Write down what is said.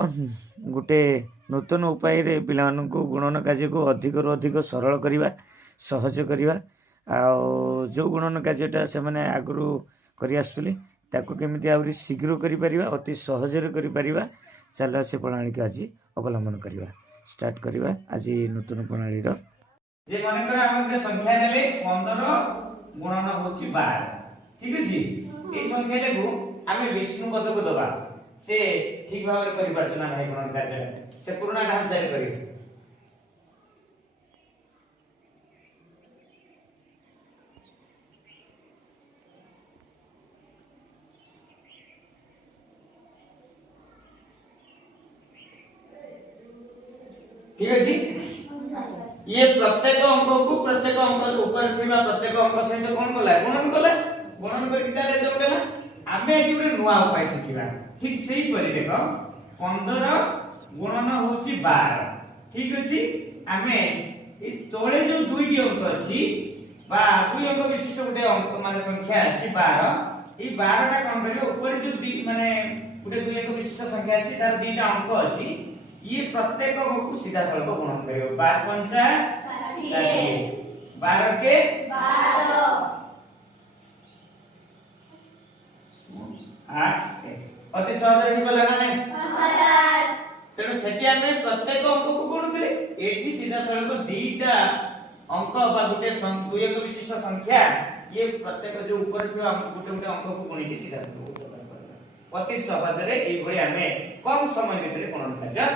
गोटे नूतन उपाय रे पिलाମାନଙ୍କୁ गुणन कार्य को अधिक रु अधिक सरल करवा सहज करवा जो गुणन कार्यटा से मैंने आगु कर आसुले ताको केमिति आहुरी शीघ्र करिपरिबा अति सहजरे करिपरिबा चल से प्रणाली को आज अवलंबन करवा स्टार्ट करवा आज नूतन प्रणाली रो जे माने कर हम गोटे संख्या नेले 15 गुणन होछि 12 ठीक अछि ए संख्याटा को आमे विष्णु पद को दबा से ठीक भाव में करि परछना नाही गुणन कार्य से पूर्ण ढांचा रे करी ठीक अछि ये प्रत्येक अंक को प्रत्येक अंक ऊपर थिबा प्रत्येक अंक सहित कोन कला गुणन करि किता रेजल्ट देला आमे एजी उरे नुवा उपाय शिखिबा ठीक सेही परि देखो 15 गुणन होछि 12 ठीक अछि आमे ए तोळे जो दुईटी अंक अछि बा दुई अंक विशिष्ट गुटे अंक माने संख्या अछि 12 ए 12 टा कोन करियो ऊपर जो माने गुटे दुई अंक विशिष्ट संख्या अछि तार दुईटा अंक अछि ये प्रत्येक अंक को सीधा सड़क गुणन करियो 12 पंचा 60 12 के 12 8 अति सहज रही गला ना नहीं तेणु सेठी आमे प्रत्येक अंक को गुणुथिले एठी सीधा सड़क दुईटा अंक बा गुटे दुई अंक विशिष्ट संख्या ये प्रत्येक जो ऊपर थियो हम गुटे गुटे अंक को गुणी के सीधा सड़क अति सहज रे एई भली आमे कम समय भितर गुणन कार्य